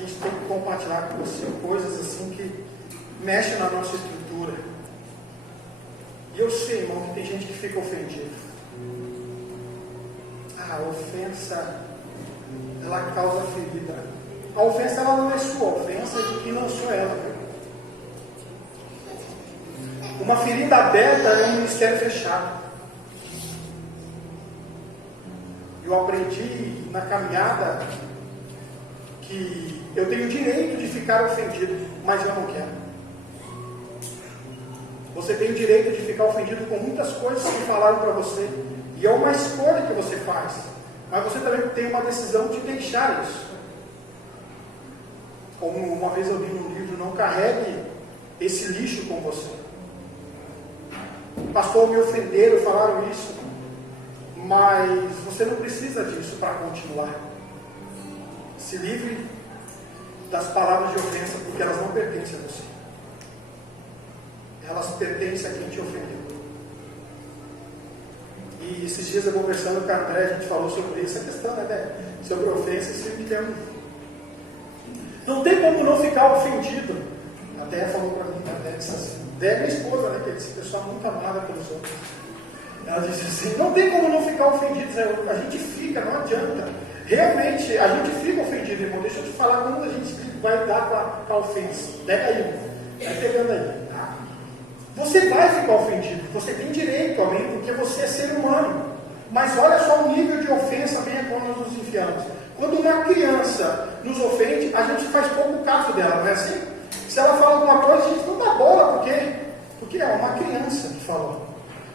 gente tem que compartilhar com você coisas assim que mexem na nossa estrutura. E eu sei, irmão, que tem gente que fica ofendido. A ofensa, ela causa ferida. A ofensa, ela não é sua, a ofensa é de quem lançou ela. Uma ferida aberta é um ministério fechado. Eu aprendi na caminhada que eu tenho o direito de ficar ofendido, mas eu não quero. Você tem o direito de ficar ofendido com muitas coisas que falaram para você, e é uma escolha que você faz, mas você também tem uma decisão de deixar isso. Como uma vez eu li no livro, não carregue esse lixo com você. Pastor, me ofenderam, falaram isso, mas você não precisa disso para continuar. Se livre das palavras de ofensa, porque elas não pertencem a você. Elas pertencem a quem te ofendeu. E esses dias eu conversando com a André, a gente falou sobre isso, a questão, né, sobre ofensa, isso me deu. Não tem como não ficar ofendido. A Dé falou para mim, a Dé disse assim, Dé é minha esposa, né, que disse, pessoa muito amada pelos outros. Ela disse assim, não tem como não ficar ofendido. A gente fica, não adianta. Realmente, a gente fica ofendido, irmão. Deixa eu te falar como a gente vai dar com a ofensa. Pega aí, irmão. Vai pegando aí. Você vai ficar ofendido. Você tem direito, amém? Porque você é ser humano. Mas olha só o nível de ofensa, bem, quando nós nos enfiamos. Quando uma criança nos ofende, a gente faz pouco caso dela, não é assim? Se ela fala alguma coisa, a gente não dá bola. Por quê? Porque é uma criança que falou.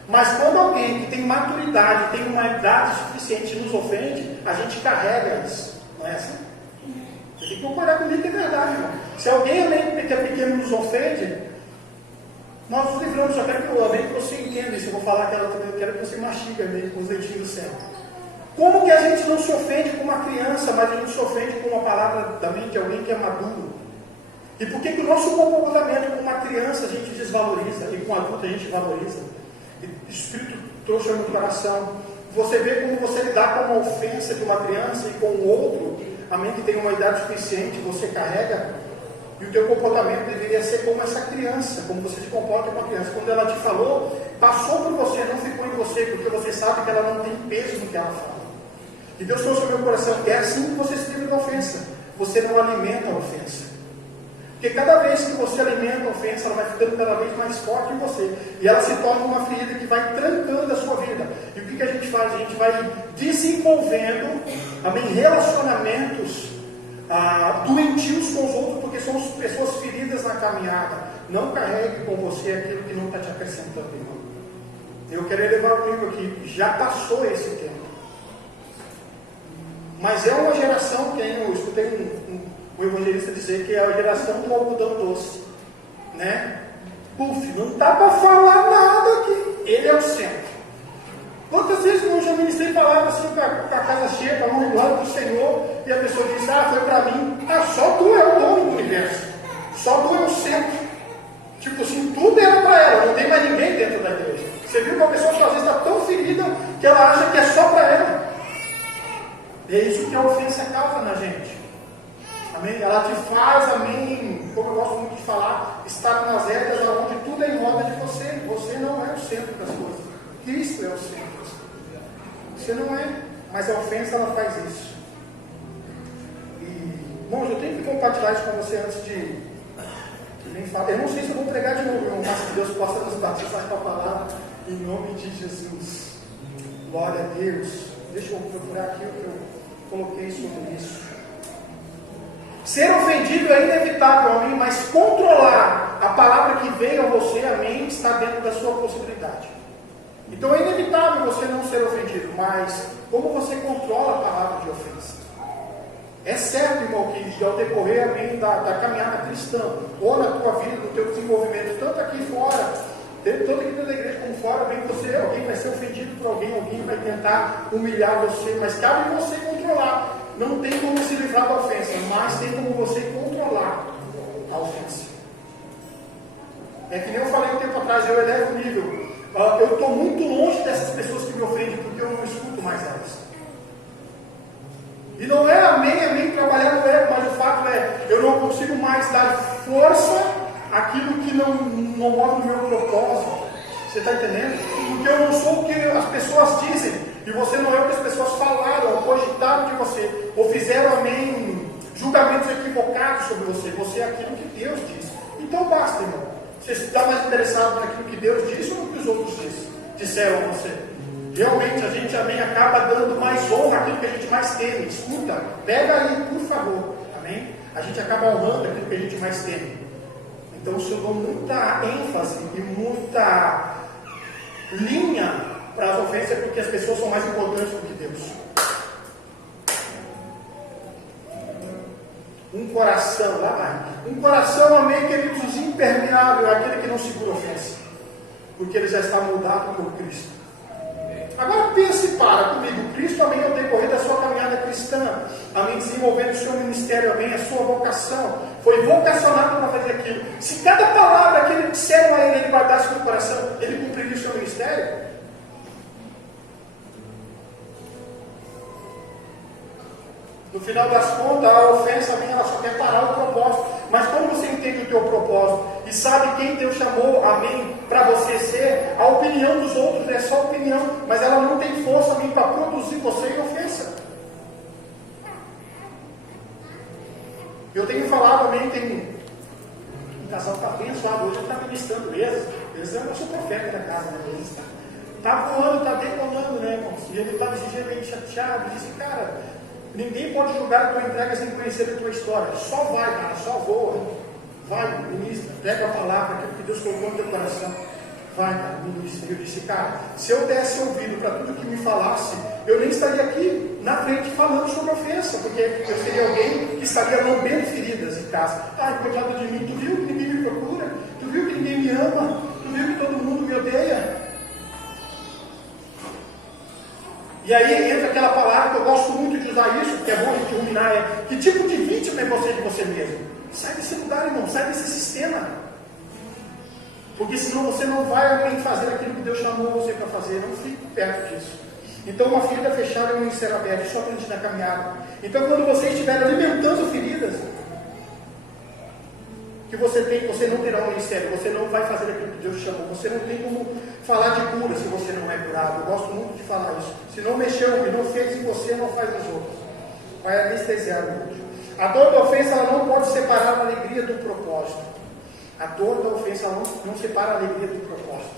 Mas quando alguém que tem maturidade, tem uma idade suficiente nos ofende, a gente carrega isso. Não é assim? Você tem que concordar comigo que é verdade, irmão. Se alguém que é pequeno nos ofende, nós nos livramos. Só quero que você entenda isso. Eu vou falar que eu quero que você mastiga mesmo com os dedinhos do céu. Como que a gente não se ofende com uma criança, mas a gente se ofende com uma palavra também de alguém que é maduro? E por que o nosso comportamento com uma criança a gente desvaloriza e com um adulto a gente valoriza? O Espírito trouxe ao meu coração. Você vê como você lidar com uma ofensa de uma criança e com o outro, amém, que tem uma idade suficiente, você carrega, e o teu comportamento deveria ser como essa criança, como você se comporta com a criança. Quando ela te falou, passou por você, não ficou em você, porque você sabe que ela não tem peso no que ela fala. E Deus trouxe ao meu coração, é assim que você se livra da ofensa. Você não alimenta a ofensa. Porque cada vez que você alimenta a ofensa, ela vai ficando cada vez mais forte em você. E ela se torna uma ferida que vai trancando a sua vida. E o que a gente faz? A gente vai desenvolvendo também relacionamentos doentios com os outros, porque são pessoas feridas na caminhada. Não carregue com você aquilo que não está te acrescentando, irmão. Eu quero elevar o nível aqui. Já passou esse tempo. Mas é uma geração que eu escutei o evangelista dizer que é a geração do algodão doce, né? Puf, não dá para falar nada aqui. Ele é o centro. Quantas vezes eu já ministrei palavra assim com a casa cheia, com a mão glória do Senhor, e a pessoa diz, foi para mim. Só tu é o dono do universo. Só tu é o centro. Tipo assim, tudo era para ela, não tem mais ninguém dentro da igreja. Você viu que a pessoa que às vezes está tão ferida que ela acha que é só para ela. É isso que a ofensa causa na gente. Amém? Ela te faz, amém, como eu gosto muito de falar, estar nas regras onde tudo é em roda de você. Você não é o centro das coisas. Cristo é o centro das coisas. Você não é, mas a ofensa ela faz isso. E, bom, eu tenho que compartilhar isso com você antes de nem falar. Eu não sei se eu vou pregar de novo, irmão, mas que Deus possa nos batizar com a palavra em nome de Jesus. Glória a Deus. Deixa eu procurar aqui o que eu coloquei sobre isso. Ser ofendido é inevitável, amém, mas controlar a palavra que veio a você, amém, está dentro da sua possibilidade. Então é inevitável você não ser ofendido, mas como você controla a palavra de ofensa? É certo, irmão, que ao decorrer, amém, da caminhada cristã, ou na tua vida, no teu desenvolvimento, tanto aqui fora, tanto aqui dentro da igreja como fora, alguém vai ser ofendido por alguém vai tentar humilhar você, mas cabe você controlar. Não tem como se livrar da ofensa, mas tem como você controlar a ofensa. É que nem eu falei um tempo atrás, eu elevo o nível. Eu estou muito longe dessas pessoas que me ofendem, porque eu não escuto mais elas. E não é amém, trabalhar no ego, mas o fato é consigo mais dar força àquilo que não move no meu propósito. Você está entendendo? Porque eu não sou o que as pessoas dizem, e você não é o que as pessoas falaram, ou cogitaram de você, ou fizeram, amém, julgamentos equivocados sobre você. Você é aquilo que Deus diz. Então basta, irmão. Você está mais interessado naquilo que Deus disse ou no que os outros disseram a você? Realmente a gente, amém, acaba dando mais honra àquilo que a gente mais teme. Escuta, pega aí, por favor. Amém? A gente acaba honrando aquilo que a gente mais teme. Então, se eu dou muita ênfase e muita linha para as ofensas, é porque as pessoas são mais importantes do que Deus. Um coração, lá vai. Um coração, amém, queridos, impermeável, é aquele que não segura ofensa. Porque ele já está moldado por Cristo. Agora pense, para comigo. Cristo, amém, ao decorrer da sua caminhada cristã, amém, desenvolvendo o seu ministério, amém, a sua vocação, foi vocacionado para fazer aquilo. Se cada palavra que ele disseram a ele guardasse no coração, ele cumpriria o seu ministério? No final das contas, a ofensa, amém, ela só quer parar o propósito. Mas quando você entende o teu propósito e sabe quem Deus chamou, amém, para você ser, a opinião dos outros é só opinião, mas ela não tem força, amém, para produzir você em ofensa. Eu tenho falado, amém, tem um casal que está abençoado hoje, ele está ministrando mesmo. Esse é o nosso profeta da casa, né? Ele está voando, está decolando, né, irmãos? E ele está desse dia meio chateado, disse, cara, ninguém pode julgar a tua entrega sem conhecer a tua história. Só vai, cara, só voa. Vai, ministra, pega a palavra, aquilo que Deus colocou no teu coração. Vai, cara, ministra. Eu disse, cara, se eu desse ouvido para tudo que me falasse, eu nem estaria aqui na frente falando sobre ofensa, porque eu seria alguém que estaria lambendo feridas em casa. Ai, coitado de mim, tu viu que ninguém me procura? Tu viu que ninguém me ama? Tu viu que todo mundo me odeia? E aí entra aquela palavra que eu gosto muito de usar isso, que é bom a gente ruminar, é que tipo de vítima é você de você mesmo? Sai desse lugar, irmão, sai desse sistema. Porque senão você não vai fazer aquilo que Deus chamou você para fazer, não fique perto disso. Então uma ferida fechada é um ministério aberto, isso aprende na caminhada. Então quando você estiver alimentando feridas que você tem, você não terá um ministério, você não vai fazer aquilo que Deus chamou, você não tem como falar de cura se você não é curado. Eu gosto muito de falar isso. Se não mexeu e não fez em você, não faz nos outros. Vai anestesiar o outro. A dor da ofensa ela não pode separar a alegria do propósito. A dor da ofensa ela não separa a alegria do propósito.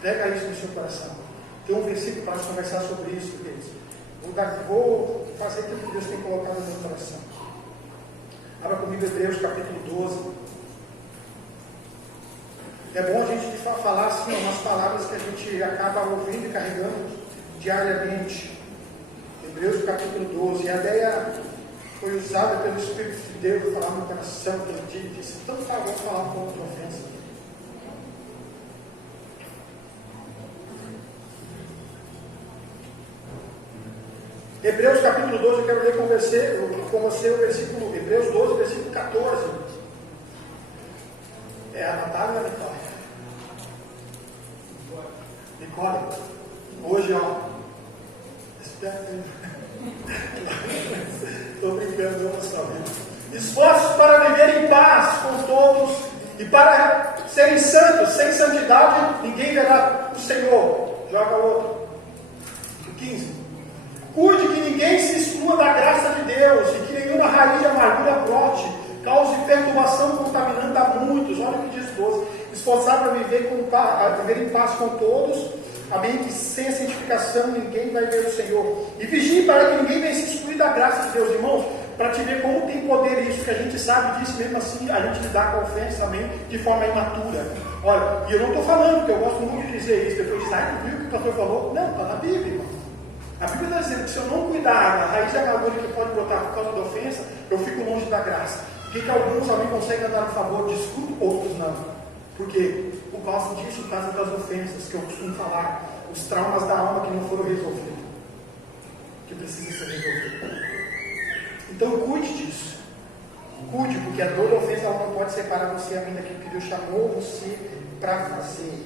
Pega isso no seu coração. Tem um versículo para nós conversar sobre isso, queridos. Vou fazer aquilo que Deus tem colocado no meu coração. Abra comigo Hebreus capítulo 12. É bom a gente falar assim, umas palavras que a gente acaba ouvindo e carregando diariamente. Hebreus capítulo 12. E a ideia foi usada pelo Espírito de Deus para falar no coração que ele disse, tanto favor falar contra a ofensa. Hebreus capítulo 12, eu quero ler com você o versículo, Hebreus 12, versículo 14. É a Natália ou a Nicole? Nicole, hoje, ó, estou brincando, eu só esforços para viver em paz com todos e para serem santos. Sem santidade, ninguém verá o Senhor. Joga outro. 15. Cuide que ninguém se exclua da graça de Deus e que nenhuma raiz de amargura brote, cause perturbação contaminando a muitos. Olha o que diz 12. Esforçar para viver em paz com todos, amém, que sem a santificação ninguém vai ver o Senhor. E vigie para que ninguém venha se excluir da graça de Deus, irmãos, para te ver como tem poder isso, que a gente sabe disso, mesmo assim a gente lidar com a ofensa, amém, de forma imatura. Olha, e eu não estou falando, porque eu gosto muito de dizer isso, depois diz, tu viu o que o pastor falou? Não, está na Bíblia, irmão. A Bíblia está dizendo que se eu não cuidar da raiz de amargura que pode brotar por causa da ofensa, eu fico longe da graça. Por que alguns alguém conseguem andar a favor de escudo, outros não? Por quê? Por causa disso, por causa das ofensas que eu costumo falar, os traumas da alma que não foram resolvidos, que precisam ser resolvidos. Então cuide disso. Cuide, porque a dor da ofensa ela não pode separar você ainda daquilo que Deus chamou você para fazer.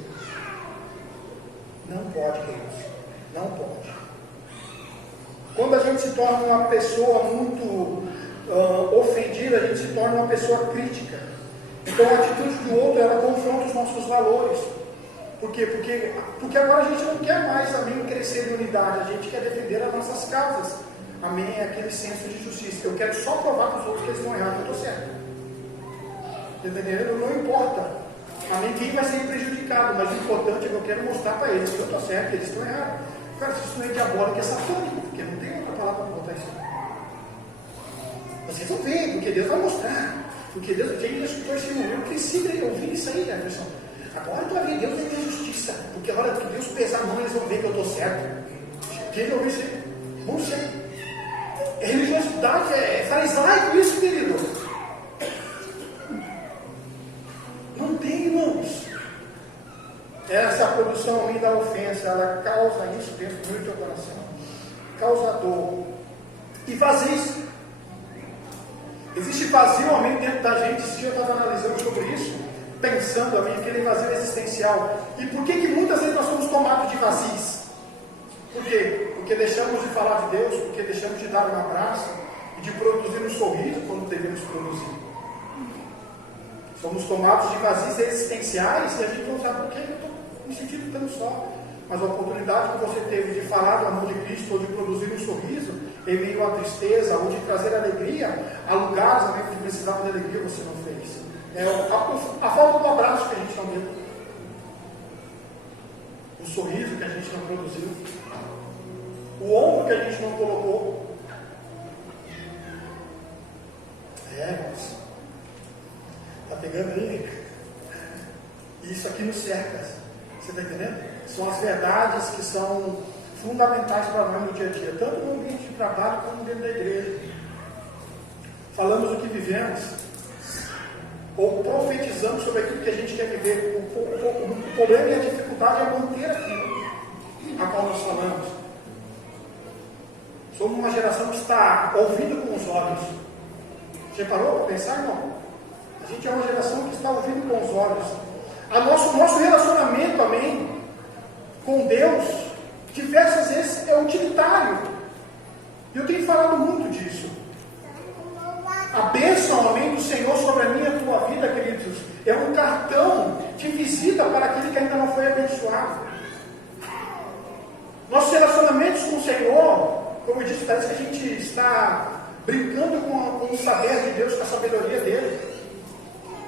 Não pode, queridos. Não pode. Quando a gente se torna uma pessoa muito ofendida, medida a gente se torna uma pessoa crítica. Então a atitude do outro, ela confronta os nossos valores. Por quê? Porque agora a gente não quer mais, amém, crescer em unidade, a gente quer defender as nossas causas. Amém, é aquele senso de justiça. Eu quero só provar para os outros que eles estão errados, eu estou certo. Entendeu? Não importa. Amém, quem vai ser prejudicado, mas o importante é que eu quero mostrar para eles que eu estou certo, que eles estão errados. Cara, isso não é diabólico, é satânico, porque não tem outra palavra para botar isso. Vocês vão ver, porque Deus vai mostrar. Porque Deus, quem escutou esse irmão, eu cresci ouvindo isso aí, né, pessoal? Agora tu vai ver, Deus vai ter justiça. Porque a hora que Deus pesar a mão, eles vão ver que eu estou certo. Quem ouviu isso aí? Não sei. É religiosidade, é farisaico isso, querido. Não tem, irmãos. Essa produção da ofensa, ela causa isso dentro do teu coração. Causa dor. E vazio. Existe vazio, amém, dentro da gente. Esse dia eu estava analisando sobre isso, pensando, amém, aquele vazio existencial. E por que muitas vezes nós somos tomados de vazios? Por quê? Porque deixamos de falar de Deus, porque deixamos de dar um abraço e de produzir um sorriso quando devemos produzir. Somos tomados de vazios existenciais e a gente não sabe por que eu estou me sentindo tão só. Mas a oportunidade que você teve de falar do amor de Cristo ou de produzir um sorriso em meio à tristeza ou de trazer alegria a lugares que precisavam de alegria, você não fez. É a falta do abraço que a gente não deu. O sorriso que a gente não produziu. O ombro que a gente não colocou. Irmãos. Está pegando aí? Isso aqui nos cerca. Você está entendendo? São as verdades que são fundamentais para nós no dia a dia, tanto no ambiente de trabalho como dentro da igreja. Falamos o que vivemos, ou profetizamos sobre aquilo que a gente quer viver. O problema e a dificuldade é manter aquilo a qual nós falamos. Somos uma geração que está ouvindo com os olhos. Você parou para pensar, irmão? A gente é uma geração que está ouvindo com os olhos. Nosso relacionamento, amém, com Deus, diversas vezes é utilitário. Eu tenho falado muito disso. A bênção, amém, do Senhor sobre a minha e a tua vida, queridos, é um cartão de visita para aquele que ainda não foi abençoado. Nossos relacionamentos com o Senhor, como eu disse, parece que a gente está brincando com o saber de Deus, com a sabedoria dele.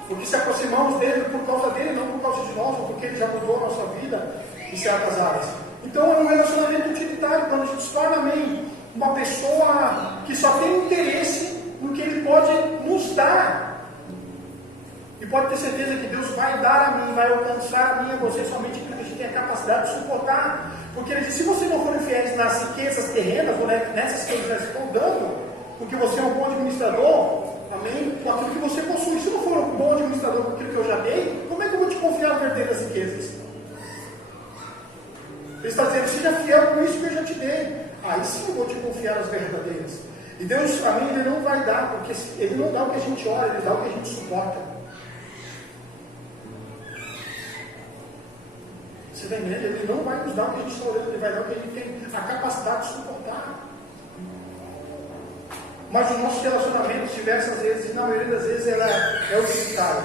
Porque se aproximamos dele por causa dele, não por causa de nós, ou porque ele já mudou a nossa vida em certas áreas. Então é um relacionamento utilitário, quando a gente se torna, amém, uma pessoa que só tem interesse no que ele pode nos dar. E pode ter certeza que Deus vai dar a mim, vai alcançar a mim e a você somente aquilo que a gente tem a capacidade de suportar. Porque ele diz, se você não for infiéis nas riquezas terrenas, ou nessas que eu já estou dando, porque você é um bom administrador, amém, com aquilo que você possui. Se não for um bom administrador com aquilo que eu já dei, como é que eu vou te confiar nas verdadeiras riquezas? Ele está dizendo, seja fiel com isso que eu já te dei. Aí sim eu vou te confiar nas verdadeiras. E Deus, amém, Ele não vai dar, porque Ele não dá o que a gente ora, Ele dá o que a gente suporta. Você está entendendo? Ele não vai nos dar o que a gente está orando, Ele vai dar o que a gente tem a capacidade de suportar. Mas os nossos relacionamentos, diversas vezes, e na maioria das vezes, ela é utilitária.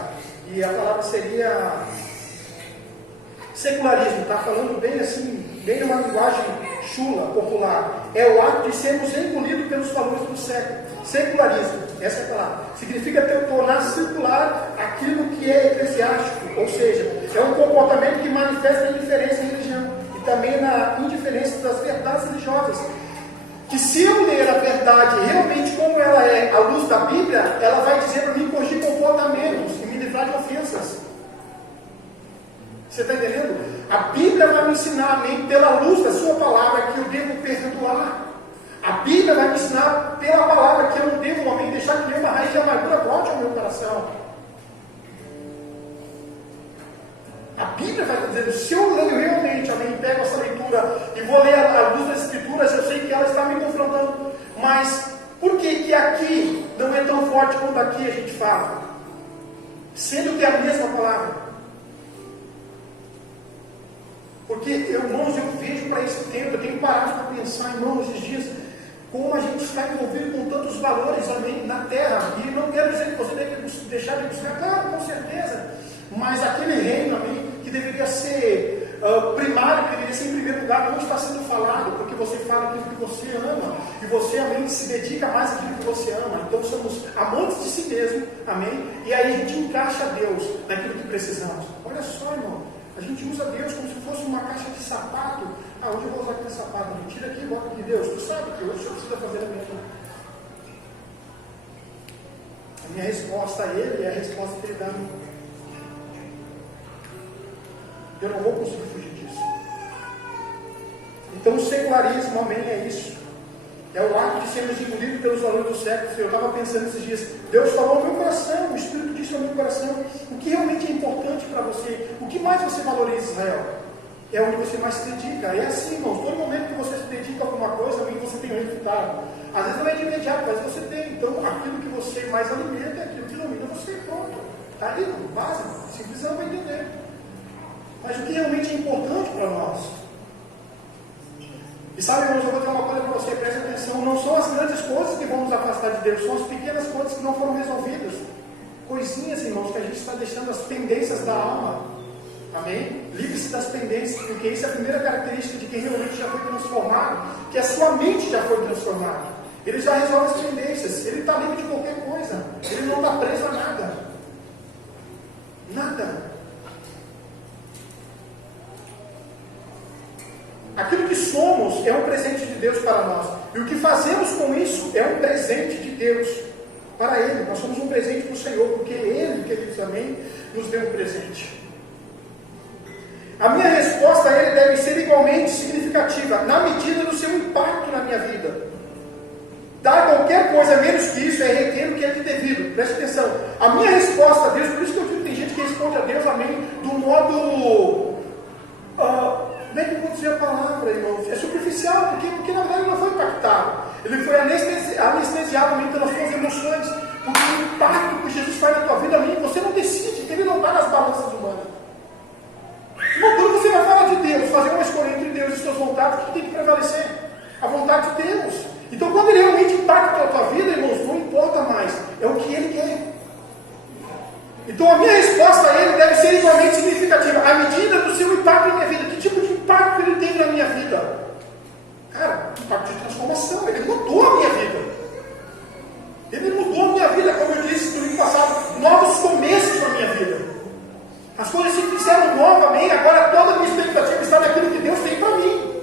E a palavra seria secularismo, está falando bem assim, bem numa linguagem chula, popular. É o ato de sermos engolidos pelos valores do século. Secularismo, essa é a palavra. Significa tornar circular aquilo que é eclesiástico, ou seja, é um comportamento que manifesta a indiferença em religião e também na indiferença das verdades religiosas. Que se eu ler a verdade realmente como ela é, à luz da Bíblia, ela vai dizer para mim corrigir comportamentos e me livrar de ofensas. Você está entendendo? A Bíblia vai me ensinar a mim, pela luz da sua palavra, que eu devo perdoar. A Bíblia vai me ensinar pela palavra que eu não devo, amém, deixar que nenhuma raiz de amargura brote ao meu coração. A Bíblia vai dizer, se eu leio realmente, amém, pego essa leitura e vou ler a luz das Escrituras, eu sei que ela está me confrontando. Mas por que aqui não é tão forte quanto aqui a gente fala? Sendo que é a mesma palavra. Porque, irmãos, eu vejo para esse tempo, eu tenho parado para pensar, irmãos, esses dias, como a gente está envolvido com tantos valores, amém, na terra. E não quero deixar de buscar? Claro, com certeza. Mas aquele reino, amém, que deveria ser primário, que deveria ser em primeiro lugar, não está sendo falado, porque você fala aquilo que você ama, e você, amém, se dedica mais àquilo que você ama. Então somos amantes de si mesmo, amém, e aí a gente encaixa Deus naquilo que precisamos. Olha só, irmão, a gente usa Deus como se fosse uma caixa de sapato. Hoje eu vou usar aquele sapato, tira aqui e bota aqui. Deus, tu sabe que hoje você precisa fazer a minha vida. A minha resposta a Ele é a resposta que Ele dá a mim. Eu não vou conseguir fugir disso. Então o secularismo, amém, é isso. É o ato de sermos engolidos pelos valores do século. Eu estava pensando esses dias, Deus falou ao meu coração, o Espírito disse ao meu coração, o que realmente é importante para você, o que mais você valoriza, Israel? É onde você mais se dedica. É assim, irmãos, todo momento que você se dedica a alguma coisa, amém, você tem um resultado. Às vezes não é de imediato, mas você tem. Então aquilo que você mais alimenta é aquilo que ilumina você. Pronto. Está aí, básico, simplesmente vai entender. Mas o que realmente é importante para nós? E sabe, irmãos, eu vou dizer uma coisa para você, preste atenção, não são as grandes coisas que vão nos afastar de Deus, são as pequenas coisas que não foram resolvidas. Coisinhas, irmãos, que a gente está deixando as pendências da alma. Amém? Livre-se das pendências, porque isso é a primeira característica de quem realmente já foi transformado, que a sua mente já foi transformada. Ele já resolve as pendências, ele está livre de qualquer coisa, ele não está preso a nada. Nada. Aquilo que somos é um presente de Deus para nós. E o que fazemos com isso é um presente de Deus para Ele. Nós somos um presente para o Senhor, porque Ele, queridos, amém, nos deu um presente. A minha resposta a Ele deve ser igualmente significativa, na medida do seu impacto na minha vida. Dar qualquer coisa menos que isso é requer o que é de devido. Preste atenção. A minha resposta a Deus, por isso que eu digo que tem gente que responde a Deus, amém, do modo... como é que eu vou dizer a palavra, irmãos? É superficial, porque na verdade ele não foi impactado. Ele foi anestesiado amém, pelas suas emoções. Porque o impacto que Jesus faz na tua vida, amém, você não decide, ele não está nas balanças humanas. Então, quando você vai falar de Deus, fazer uma escolha entre Deus e suas vontades, o que tem que prevalecer? A vontade de Deus. Então, quando ele realmente impacta a tua vida, irmãos, não importa mais, é o que ele quer. Então, a minha resposta a ele deve ser igualmente significativa, à medida do seu impacto na minha vida. Que tipo de impacto ele tem na minha vida? Cara, impacto de transformação. Ele mudou a minha vida. Ele mudou a minha vida, como eu disse no domingo passado, novos começos na minha vida. As coisas se fizeram novamente, agora toda a minha expectativa está naquilo que Deus tem para mim.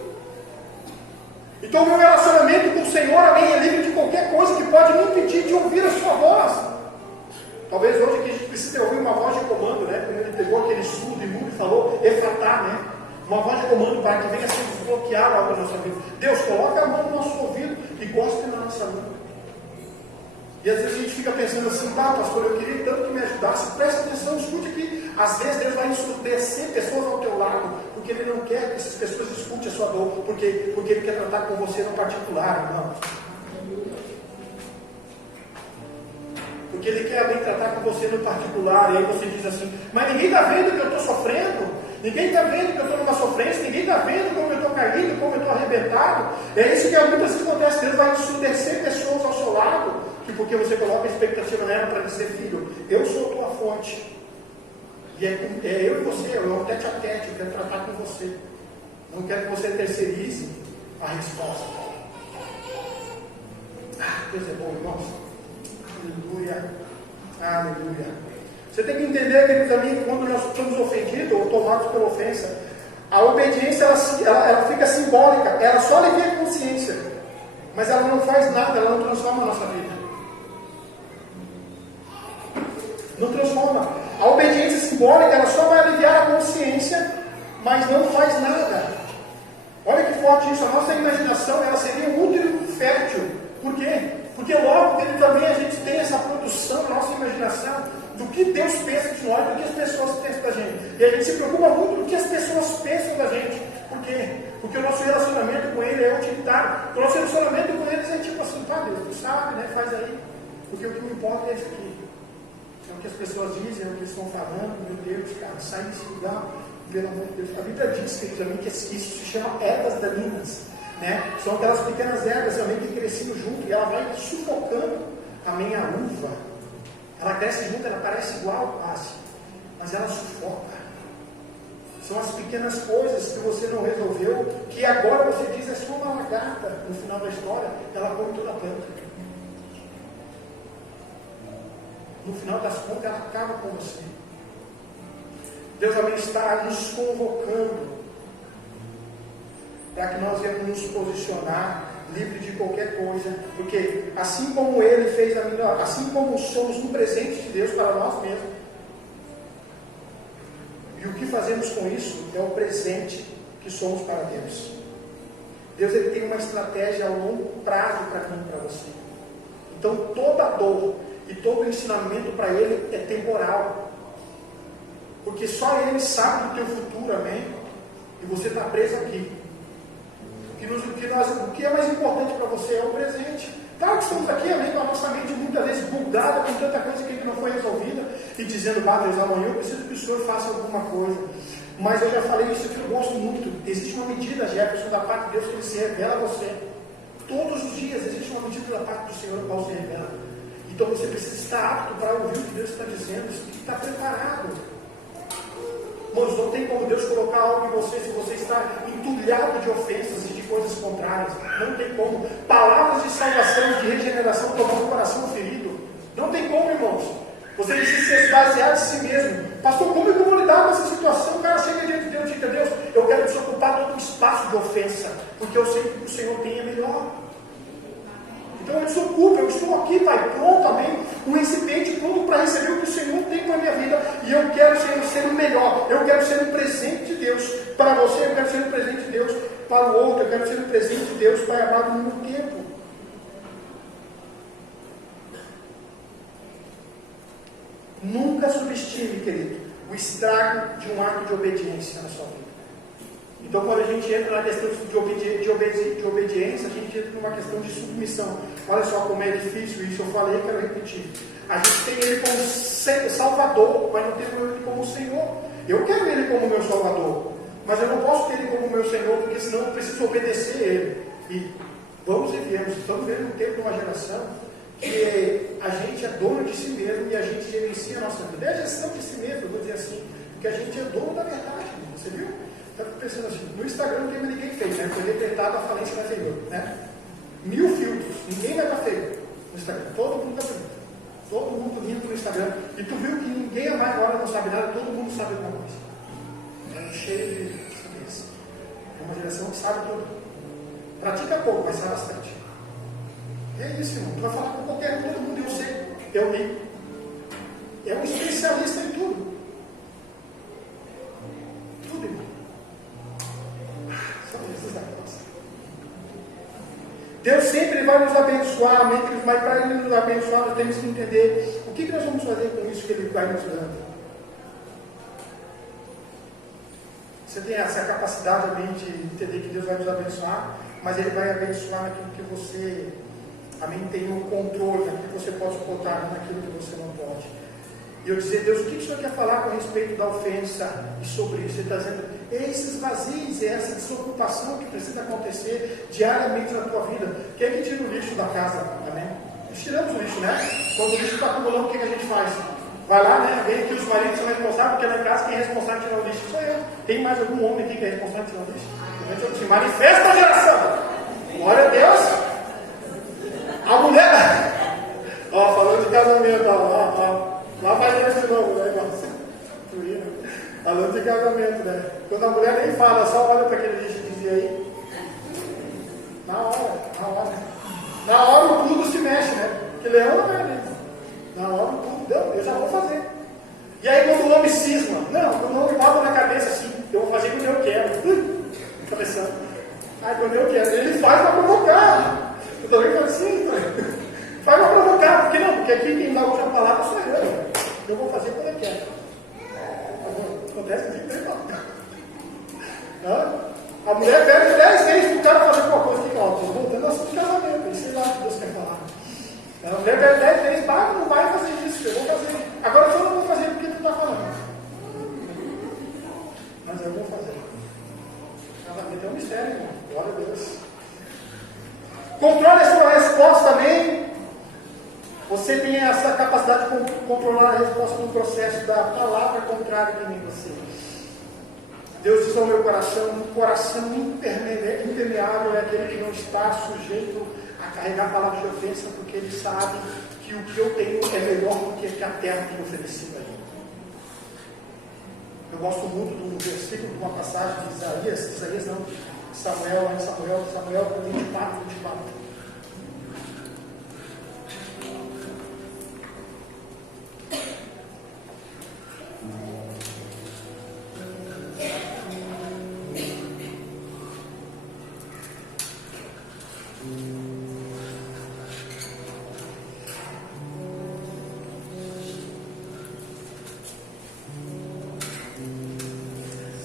Então o meu relacionamento com o Senhor, amém, é livre de qualquer coisa que pode me impedir de ouvir a sua voz. Talvez hoje aqui a gente precise ouvir uma voz de comando, né? Quando ele pegou aquele surdo e mudo e falou, Efratá, né? Uma voz de comando para que venha a se desbloquear algo na nossa vida. Deus, coloca a mão no nosso ouvido e goste na nossa mão. E às vezes a gente fica pensando assim, tá, pastor, eu queria tanto que me ajudasse. Presta atenção, escute aqui. Às vezes Deus vai ensurdecer pessoas ao teu lado, porque Ele não quer que essas pessoas escutem a sua dor, porque Ele quer tratar com você no particular, irmãos. Porque Ele quer bem tratar com você no particular, e aí você diz assim, mas ninguém está vendo que eu estou sofrendo, ninguém está vendo que eu estou numa sofrência, ninguém está vendo como eu estou caído, como eu estou arrebentado. É isso que muitas vezes acontece, Deus vai ensurdecer pessoas ao seu lado, que porque você coloca a expectativa nela para dizer, filho, eu sou a tua fonte. E é eu e você, eu tete a tete, eu quero tratar com você. Não quero que você terceirize a resposta. Deus é bom, irmãos. Aleluia. Aleluia. Você tem que entender, queridos amigos, que quando nós somos ofendidos ou tomados pela ofensa, a obediência ela fica simbólica, ela só alivia a consciência, mas ela não faz nada, ela não transforma a nossa vida. Não transforma. A obediência simbólica, ela só vai aliviar a consciência, mas não faz nada. Olha que forte isso. A nossa imaginação, ela seria um útero fértil. Por quê? Porque logo dele também a gente tem essa produção na nossa imaginação do que Deus pensa de nós, do que as pessoas pensam da gente. E a gente se preocupa muito do que as pessoas pensam da gente. Por quê? Porque o nosso relacionamento com Ele é utilitário. O nosso relacionamento com Ele é tipo assim, tá, Deus, tu sabe, né? Faz aí. Porque o que me importa é isso aqui. É o que as pessoas dizem, é o que eles estão falando. Meu Deus, cara, sai desse lugar, pelo amor de Deus. A Bíblia diz, queridos amigos, que isso se chama ervas daninhas, né? São aquelas pequenas ervas também que cresciam junto, e ela vai sufocando, amém, a uva. Ela cresce junto, ela parece igual quase, mas ela sufoca. São as pequenas coisas que você não resolveu, que agora você diz é só uma lagarta. No final da história, ela come toda a planta. No final das contas, ela acaba com você. Deus também está nos convocando para que nós venhamos nos posicionar livre de qualquer coisa, porque assim como Ele fez a melhor, assim como somos um presente de Deus para nós mesmos, e o que fazemos com isso é o presente que somos para Deus. Deus ele tem uma estratégia a longo prazo para mim e para você. Então toda dor e todo ensinamento para Ele é temporal, porque só Ele sabe do teu futuro, amém? E você está preso aqui. O que é mais importante para você é o presente. Claro que estamos aqui, amém, com a nossa mente muitas vezes bugada com tanta coisa que não foi resolvida e dizendo, Deus, amanhã eu preciso que o Senhor faça alguma coisa. Mas eu já falei isso que eu gosto muito. Existe uma medida, Jefferson, da parte de Deus que Ele se revela a você. Todos os dias existe uma medida da parte do Senhor a qual se revela. Então você precisa estar apto para ouvir o que Deus está dizendo. Você tem que estar preparado. Irmãos, não tem como Deus colocar algo em você se você está entulhado de ofensas e de coisas contrárias. Não tem como. Palavras de salvação, de regeneração, tomando o coração ferido. Não tem como, irmãos. Você precisa se esvaziar de si mesmo. Pastor, como eu vou lidar com essa situação? O cara chega diante de Deus e diz, Deus, eu quero desocupar todo o espaço de ofensa, porque eu sei que o que o Senhor tem é melhor. Então eu desocupo, eu estou aqui, Pai, pronto, amém? Um recipiente pronto para receber o que o Senhor tem para a minha vida. E eu quero ser o melhor. Eu quero ser um presente de Deus para você. Eu quero ser um presente de Deus para o outro. Eu quero ser um presente de Deus, Pai amado, no meu tempo. Nunca subestime, querido, o estrago de um ato de obediência na sua vida. Então, quando a gente entra na questão de obediência, a gente entra numa questão de submissão. Olha só como é difícil isso, eu falei, quero repetir. A gente tem Ele como Salvador, mas não temos Ele como Senhor. Eu quero Ele como meu Salvador, mas eu não posso ter Ele como meu Senhor, porque senão eu preciso obedecer a Ele. E vamos e viemos, estamos vivendo um tempo de uma geração que a gente é dono de si mesmo e a gente gerencia a nossa vida. É a gestão de si mesmo, eu vou dizer assim, porque a gente é dono da verdade, você viu? Estava pensando assim, no Instagram não tem mais ninguém feio, né? Foi decretado a falência da feio, né? 1000 filtros, ninguém vai estar feio no Instagram, todo mundo está bonito, todo mundo lindo no Instagram, e tu viu que ninguém a mais agora não sabe nada, todo mundo sabe alguma coisa. É cheio de cabeça. É uma geração que sabe tudo. Pratica pouco, mas sabe bastante. É isso, irmão. Tu vai falar com qualquer um, todo mundo, eu sei, eu li. É um especialista em tudo. Tudo, irmão. Só Jesus da cross. Deus sempre vai nos abençoar, amém? Mas para Ele nos abençoar, nós temos que entender o que nós vamos fazer com isso que Ele vai nos dando. Você tem essa capacidade, amém, de entender que Deus vai nos abençoar, mas Ele vai abençoar naquilo que você, amém, tem o controle, naquilo que você pode suportar, naquilo que você não pode. E eu dizer, Deus, o que o Senhor quer falar com respeito da ofensa e sobre isso? Você está dizendo, esses vazios, essa desocupação que precisa acontecer diariamente na tua vida. Quem é que tira o lixo da casa? Amém? Nós tiramos o lixo, né? Quando o lixo está acumulando, o que a gente faz? Vai lá, né? Vem aqui os maridos são responsáveis, porque lá em casa quem é responsável de tirar o lixo sou eu. Tem mais algum homem aqui que é responsável de tirar o lixo? Então, se manifesta a geração. Glória a Deus. A mulher, ó, falando de casamento, ó. Lá vai Deus de novo, né, irmão? Falando de casamento, né? Quando a mulher nem fala, só olha para aquele lixo e dizia aí. Na hora o tudo se mexe, né? Que leão não é mesmo. Na hora o tudo, não, eu já vou fazer. E aí quando o homem cisma, não, quando o homem bota na cabeça assim, eu vou fazer quando eu quero. Cabeçando. Aí quando eu quero, ele faz para provocar. Eu também falo assim, faz para provocar, porque não? Porque aqui quem dá a última palavra sou eu. Eu vou fazer quando eu quero. Acontece que tem a mulher perde 10 vezes para o cara fazer alguma coisa aqui, ó. Estou voltando ao assunto de casamento, isso sei lá o que Deus quer falar. A mulher perde 10 vezes, não vai fazer isso, eu vou fazer. Agora eu não vou fazer porque tu está falando. Mas eu vou fazer. Casamento é um mistério, irmão. Glória a Deus. Controle a sua resposta também. Você tem essa capacidade de controlar a resposta no processo da palavra contrária de mim e você. Deus diz ao meu coração, um coração impermeável é aquele que não está sujeito a carregar palavras de ofensa, porque ele sabe que o que eu tenho é melhor do que a terra tem oferecido a ele. Eu gosto muito de um versículo, de uma passagem de Isaías não, Samuel 24.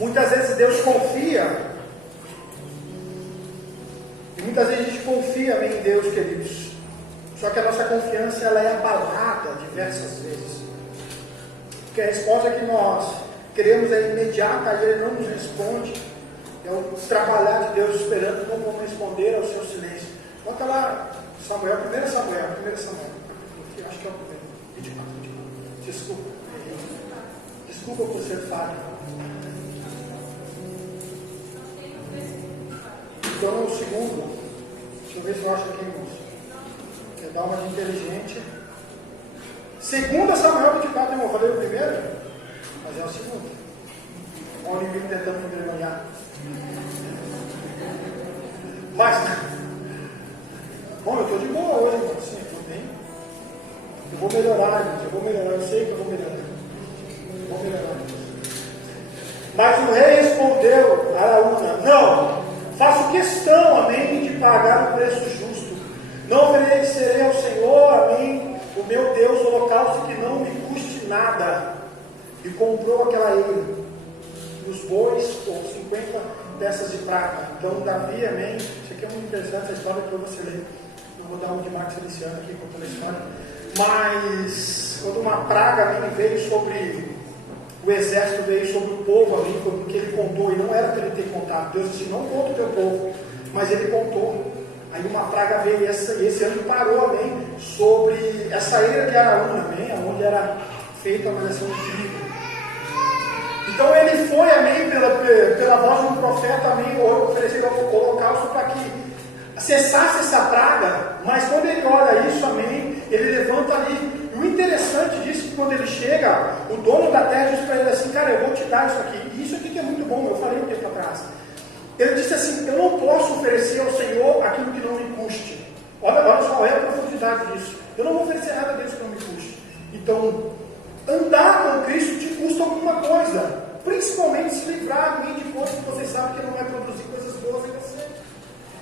Muitas vezes Deus confia, e muitas vezes a gente confia em Deus, queridos. Só que a nossa confiança ela é abalada diversas vezes. Porque a resposta que nós queremos é imediata e Ele não nos responde. É o trabalhar de Deus esperando como vamos responder ao seu silêncio. Bota lá, Samuel, 1 Samuel. Acho que é o primeiro. 24. Desculpa por ser falho. Então o segundo, deixa eu ver se eu acho aqui, irmãos. Quer dar uma de inteligente. 2 Samuel 24, irmão. Falei o primeiro, mas é o segundo. Olha o inimigo tentando me envergonhar. Mas, bom, eu estou de boa hoje, irmão. Sim, estou bem. Eu vou melhorar, irmãos. Eu sei que eu vou melhorar. Mas o rei respondeu a Araúna: não. Faço questão, amém, de pagar o preço justo. Não oferecerei ao Senhor, amém, o meu Deus, holocausto que não me custe nada. E comprou aquela eira, e os bois, com 50 peças de prata. Então, Davi, amém. Isso aqui é muito interessante, essa história que você lê. Não vou dar um de Marcos Feliciano aqui contando a história. Mas, quando uma praga, amém, veio sobre o exército, veio sobre o povo ali, porque ele contou, e não era para ele ter contado. Deus disse: não conta o teu povo, mas ele contou. Aí uma praga veio, e esse ano parou, amém, sobre essa eira de Araúna, amém, onde era feita a avaliação de trigo. Então ele foi, amém, pela voz de um profeta, amém, oferecer o holocausto para que cessasse essa praga. Mas quando ele olha isso, amém, ele levanta ali. O interessante disso é que quando ele chega, o dono da terra diz para ele assim: cara, eu vou te dar isso aqui. E isso aqui que é muito bom, eu falei um tempo atrás. Ele disse assim: eu não posso oferecer ao Senhor aquilo que não me custe. Olha só, olha a profundidade disso. Eu não vou oferecer nada a Deus que não me custe. Então, andar com Cristo te custa alguma coisa. Principalmente se livrar de coisas que você sabe que não vai produzir coisas boas em você.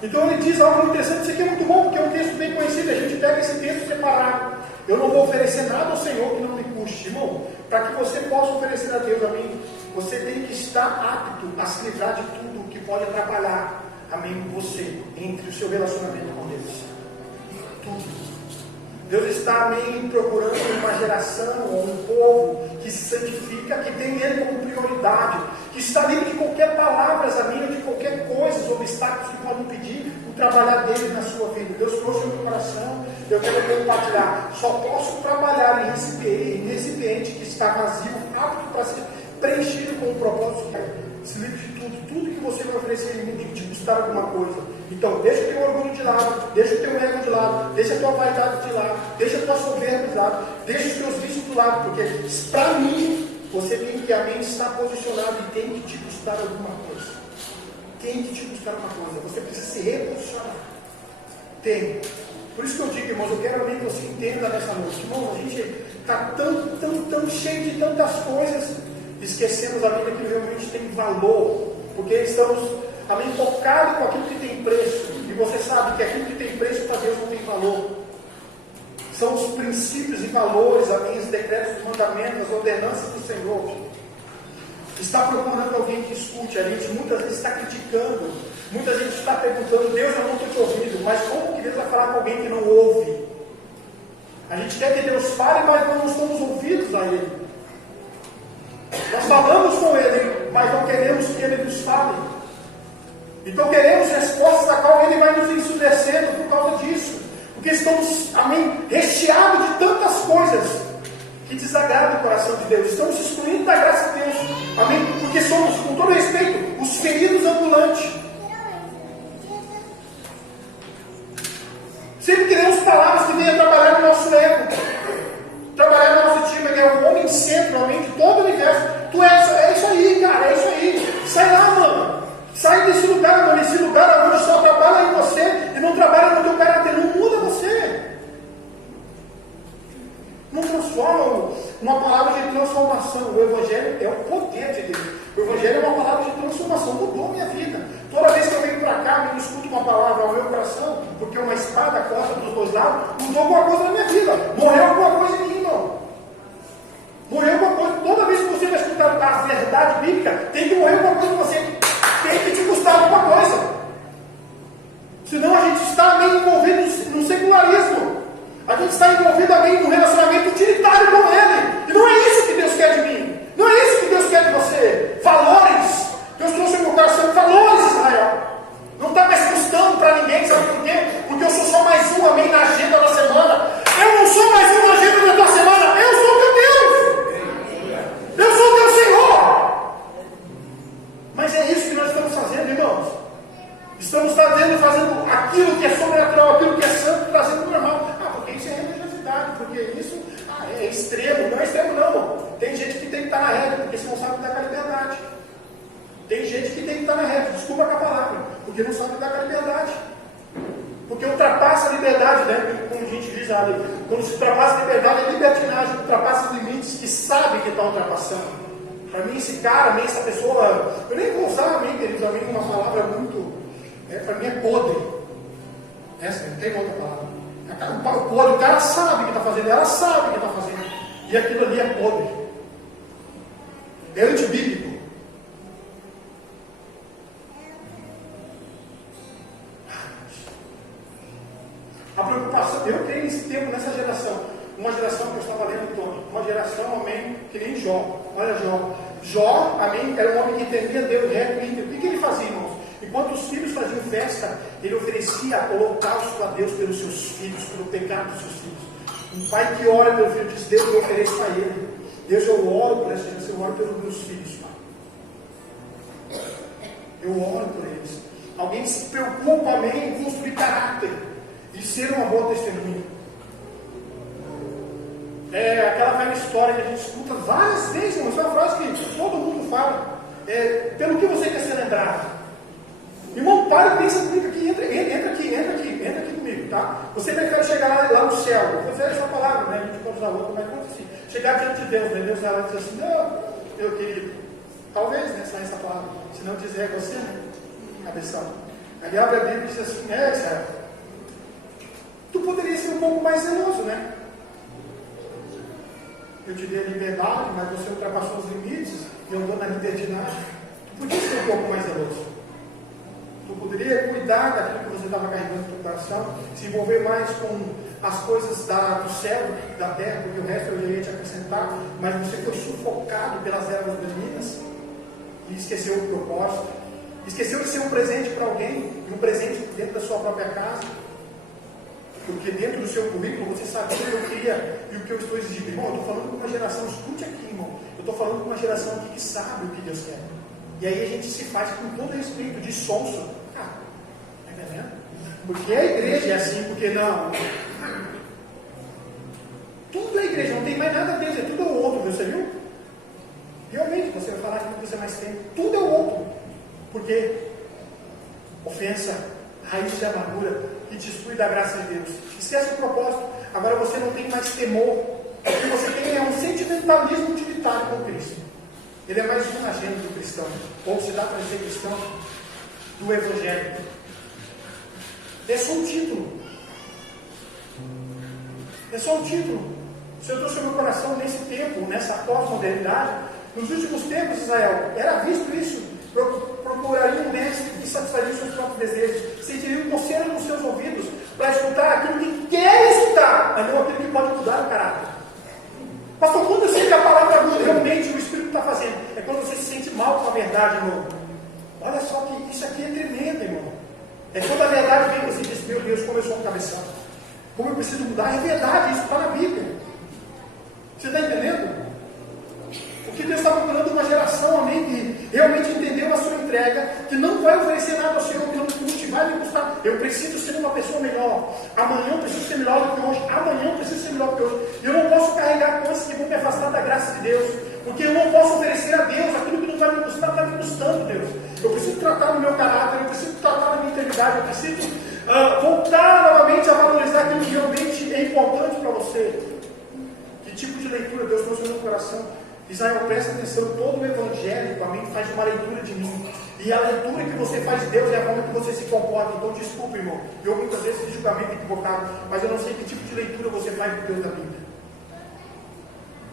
Então ele diz algo interessante. Isso aqui é muito bom, porque é um texto bem conhecido. A gente pega esse texto separado. Eu não vou oferecer nada ao Senhor que não me custe. Irmão, para que você possa oferecer a Deus, amém, você tem que estar apto a se livrar de tudo que pode atrapalhar, amém, você, entre o seu relacionamento com Deus. Tudo. Deus está, amém, procurando uma geração ou um povo que se santifica, que tem Ele como prioridade, que está livre de qualquer palavra, amém, de qualquer coisa, os obstáculos que podem impedir o trabalhar dele na sua vida. Deus trouxe no meu coração, eu quero compartilhar. Só posso trabalhar em recipiente que está vazio, apto para ser preenchido com o propósito que é. Se livre de tudo que você vai oferecer em mim tem que te custar alguma coisa. Então, deixa o teu orgulho de lado, deixa o teu ego de lado, deixa a tua vaidade de lado, deixa a tua soberba de lado, deixa os teus vícios do lado, porque para mim, você tem que, amém, estar posicionado e tem que te custar alguma coisa. Tem que te custar uma coisa, você precisa se reposicionar. Tem. Por isso que eu digo, irmãos, eu quero, amém, que você entenda nessa noite. Irmãos, a gente está tão cheio de tantas coisas, esquecemos a vida que realmente tem valor, porque estamos, amém, focados com aquilo que tem preço, e você sabe que aquilo que tem preço para Deus não tem valor. São os princípios e valores, amém, os decretos, os mandamentos, as ordenanças do Senhor. Está procurando alguém que escute. A gente muitas vezes está criticando, muita gente está perguntando: Deus, eu não estou te ouvindo, mas como que Deus vai falar com alguém que não ouve? A gente quer que Deus fale, mas não estamos ouvidos a Ele. Nós falamos com Ele, mas não queremos que Ele nos fale. Então queremos respostas a qual Ele vai nos ensurdecendo por causa disso. Porque estamos, amém, recheados de tantas coisas. que desagrada o coração de Deus. Estamos excluindo da graça de Deus. Amém? Porque somos, com todo respeito, os feridos ambulantes. Sempre queremos palavras que venham trabalhar no nosso ego, trabalhar no nosso time, que é o homem centro, homem de todo o universo. Tu é isso aí, cara, é isso aí. Sai lá, mano. Sai desse lugar, mano. Esse lugar onde só trabalha em você e não trabalha no teu caráter. Não muda você. Não transforma uma palavra de transformação. O Evangelho é o poder de Deus. O Evangelho é uma palavra de transformação. Mudou minha vida. Toda vez que eu venho para cá, me escuto uma palavra ao meu coração, porque uma espada corta dos dois lados, mudou alguma coisa na minha vida. Morreu alguma coisa em mim, irmão. Morreu alguma coisa. Toda vez que você vai escutar a verdade bíblica, tem que morrer alguma coisa em você. Tem que te custar alguma coisa. Senão a gente está meio envolvido no secularismo. A gente está envolvido também num relacionamento utilitário com Ele. E não é isso que Deus quer de mim. Não é isso que Deus quer de você. Valores. Deus trouxe no meu coração valores, Israel. Não está mais custando para ninguém, sabe por quê? Porque eu sou só mais um, amém, na agenda da semana. Eu não sou mais um na agenda da tua semana. Eu sou teu Deus. Eu sou teu Senhor. Mas é isso que nós estamos fazendo, irmãos. Estamos fazendo aquilo que é sobrenatural, aquilo que é santo, trazendo normal. Porque isso é religiosidade, porque isso é extremo. Não é extremo, não, irmão. Tem gente que tem que estar na regra, porque se não sabe dar com a liberdade. Tem gente que tem que estar na regra, desculpa com a palavra, porque não sabe dar com a liberdade. Porque ultrapassa a liberdade, né? Como a gente diz ali. Quando se ultrapassa a liberdade, é libertinagem, ultrapassa os limites que sabe que está ultrapassando. Para mim, esse cara, essa pessoa, eu nem vou usar, amém, queridos, amém, uma palavra muito, para mim é podre. Essa não tem outra palavra. O cara sabe o que está fazendo, ela sabe o que está fazendo. E aquilo ali é podre. É antibíblico. A preocupação, eu tenho esse tempo nessa geração. Uma geração que eu estava lendo todo. Uma geração, amém, que nem Jó. Olha Jó. Jó, amém, era um homem que temia Deus, reto e íntegro. O que ele fazia, irmãos? Enquanto os filhos faziam festa, ele oferecia holocausto a Deus pelos seus filhos, pelo pecado dos seus filhos. Um pai que ora pelo filho diz: Deus, eu ofereço a ele. Deus, eu oro por essa geração, eu oro pelos meus filhos, Pai. Eu oro por eles. Alguém que se preocupa, amém, em construir caráter e ser uma boa testemunha. É aquela velha história que a gente escuta várias vezes, mas é uma frase que todo mundo fala. Pelo que você quer ser lembrado? Irmão, para e pensa comigo aqui, entra aqui comigo, tá? Você prefere chegar lá no céu, vou fazer essa palavra, né? A gente pode usar outra, mas quanto assim? Chegar diante de Deus, né? Deus vai lá e diz assim: não, meu querido, talvez, né? Saia essa palavra. Se não dizer é você, né? Cabeção. Aí abre a Bíblia e diz assim: Israel, tu poderia ser um pouco mais zeloso, né? Eu te dei a liberdade, mas você ultrapassou os limites e andou na libertinagem. Tu podia ser um pouco mais zeloso. Tu poderia cuidar daquilo que você estava carregando no teu coração, se envolver mais com as coisas do céu, da terra, porque o resto eu já ia te acrescentar, mas você foi sufocado pelas ervas daninhas e esqueceu o propósito. Esqueceu de ser um presente para alguém, e um presente dentro da sua própria casa. Porque dentro do seu currículo você sabia o que eu queria e o que eu estou exigindo. Irmão, eu estou falando com uma geração, escute aqui, irmão. Eu estou falando com uma geração aqui que sabe o que Deus quer. E aí a gente se faz com todo respeito de sonso. Tá entendendo? Porque a igreja é assim, porque não. Tudo é igreja, não tem mais nada a ver, é tudo o outro, você viu? Realmente, você vai falar que você mais tem. Tudo é o outro. Porque ofensa, raiz de amargura, que te exclui da graça de Deus. Esquece o propósito. Agora você não tem mais temor. O que você tem é um sentimentalismo utilitário com Cristo. Ele é mais um agente do cristão. Ou se dá para ser cristão do Evangelho. É só um título. É só um título. O Senhor trouxe ao meu coração nesse tempo, nessa pós-modernidade. Nos últimos tempos, Israel, era visto isso. Procuraria um mestre que satisfaria os seus próprios desejos. Sentiria coceira nos seus ouvidos para escutar aquilo que quer escutar, mas não aquilo que pode mudar o caráter. Pastor, quando eu sei que a palavra realmente o Espírito está fazendo? É quando você se sente mal com a verdade, irmão. Olha só que isso aqui é tremendo, irmão. É quando a verdade vem e você diz: meu Deus, como eu sou um cabeção. Como eu preciso mudar? É verdade, isso está na Bíblia. Você está entendendo? Porque Deus está procurando uma geração, amém, que realmente entendeu a sua entrega, que não vai oferecer nada ao Senhor, que não custe, vai me custar. Eu preciso ser uma pessoa melhor. Amanhã eu preciso ser melhor do que hoje. Amanhã eu preciso ser melhor do que hoje. Eu não posso carregar coisas que vão me afastar da graça de Deus, porque eu não posso oferecer a Deus aquilo que não vai me custar, está me custando, Deus. Eu preciso tratar no meu caráter, eu preciso tratar na minha integridade, eu preciso voltar novamente a valorizar aquilo que realmente é importante para você. Que tipo de leitura Deus trouxe no meu coração? Israel, presta atenção, todo o evangélico, amém, faz uma leitura de mim. E a leitura que você faz de Deus é a forma que você se comporta. Então, desculpa, irmão, eu muitas vezes fiz julgamento equivocado, mas eu não sei que tipo de leitura você faz de Deus da Bíblia.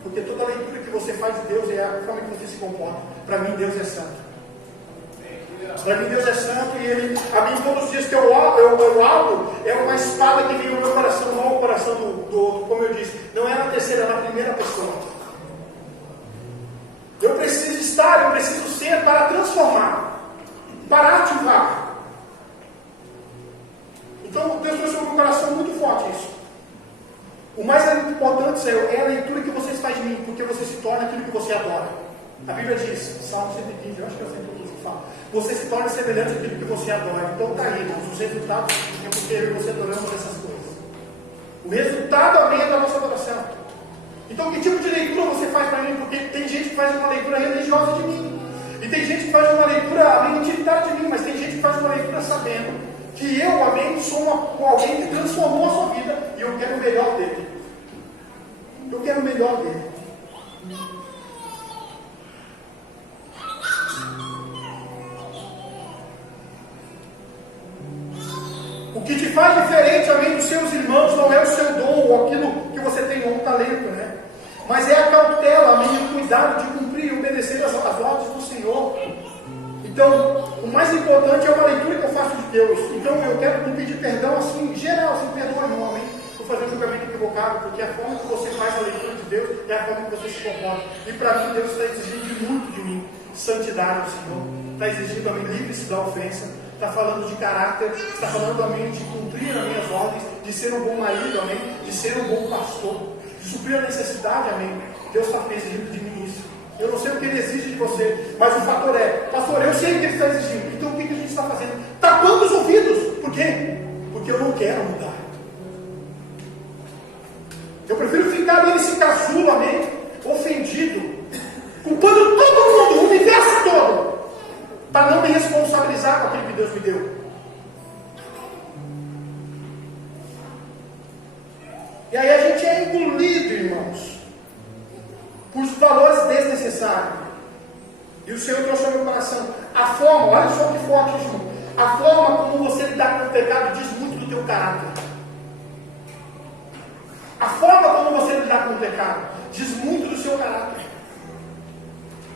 Porque toda leitura que você faz de Deus é a forma que você se comporta. Para mim, Deus é santo. Para mim, Deus é santo e Ele, a mim, todos os dias que eu abro, é uma espada que vem no meu coração, não ao coração do outro, como eu disse. Não é na terceira, é na primeira pessoa. Eu preciso estar, eu preciso ser para transformar, para ativar. Então, Deus trouxe no meu coração muito forte isso. O mais importante é a leitura que vocês fazem de mim, porque você se torna aquilo que você adora. A Bíblia diz, Salmo 115, eu acho que eu sempre uso que fala, você se torna semelhante àquilo que você adora. Então está aí, irmãos, os resultados é porque eu e você adoramos essas coisas. O resultado, amém, é da nossa adoração. Então, que tipo de leitura você faz para mim? Porque tem gente que faz uma leitura religiosa de mim. E tem gente que faz uma leitura, amém, utilitária de mim. Mas tem gente que faz uma leitura sabendo que eu, amém, sou alguém que transformou a sua vida. E eu quero o melhor dele. Eu quero o melhor dele. O que te faz diferente, amém, dos seus irmãos não é o seu dom ou aquilo que você tem, ou um talento, né? Mas é a cautela, amém, o cuidado de cumprir e obedecer as ordens do Senhor. Então, o mais importante é uma leitura que eu faço de Deus. Então, eu quero pedir perdão, assim, em geral, assim, perdoa, irmão, amém, por fazer um julgamento equivocado, porque a forma que você faz a leitura de Deus é a forma que você se comporta. E para mim, Deus está exigindo muito de mim. Santidade, Senhor. Está exigindo, amém, livre-se da ofensa. Está falando de caráter, está falando, amém, de cumprir as minhas ordens, de ser um bom marido, amém, de ser um bom pastor, de suprir a necessidade, amém. Deus está exigindo de mim isso. Eu não sei o que Ele exige de você, mas o fator é, pastor, eu sei o que Ele está exigindo. Então o que a gente está fazendo? Tapando os ouvidos. Por quê? Porque eu não quero mudar. Eu prefiro ficar nesse casulo, amém, ofendido, culpando todo mundo, o universo todo, para não me responsabilizar com aquilo que Deus me deu. E aí a gente é engolido, irmãos, por valores desnecessários. E o Senhor trouxe ao meu coração a forma, olha só que forte, irmão, a forma como você lidar com o pecado diz muito do teu caráter. A forma como você lidar com o pecado diz muito do seu caráter.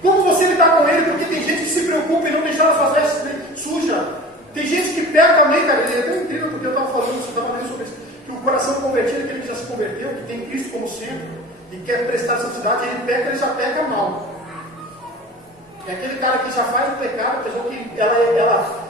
Como você lidar com ele, porque tem gente que se preocupa em não deixar as suas vestes sujas. Tem gente que peca também, cara. É tão incrível porque eu estava falando sobre isso. Que o coração convertido, aquele que já se converteu, que tem Cristo como centro, e quer prestar santidade, ele já peca mal. É aquele cara que já faz o pecado, pessoa que ela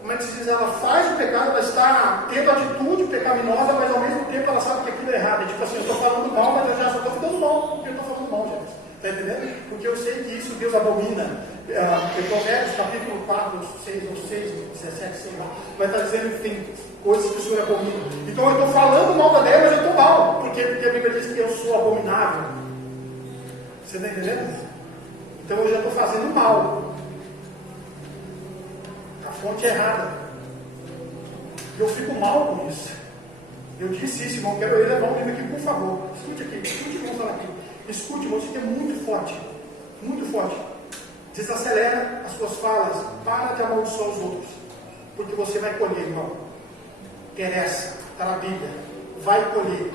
como é que se diz? Ela faz o pecado, ela está tendo atitude pecaminosa, mas ao mesmo tempo ela sabe que aquilo é errado. É tipo assim, eu estou falando mal, mas eu já só estou ficando mal, porque eu estou falando mal, gente. Está entendendo? Porque eu sei que isso Deus abomina. Provérbios, capítulo 4, 6 ou 6, 17, sei lá, vai estar dizendo que tem coisas que o Senhor abomina. Então eu estou falando mal da mulher, mas eu estou mal. Por quê? Porque a Bíblia diz que eu sou abominável. Você está entendendo? Então eu já estou fazendo mal. A fonte é errada. Eu fico mal com isso. Eu disse isso, irmão. Quero levar um livro aqui, por favor. Escute aqui, escute, irmão, falar aqui. Escute, irmão, isso aqui é muito forte. Muito forte. Desacelera as suas falas. Para de amaldiçoar os outros. Porque você vai colher, irmão. Interessa. Está na Bíblia. Vai colher.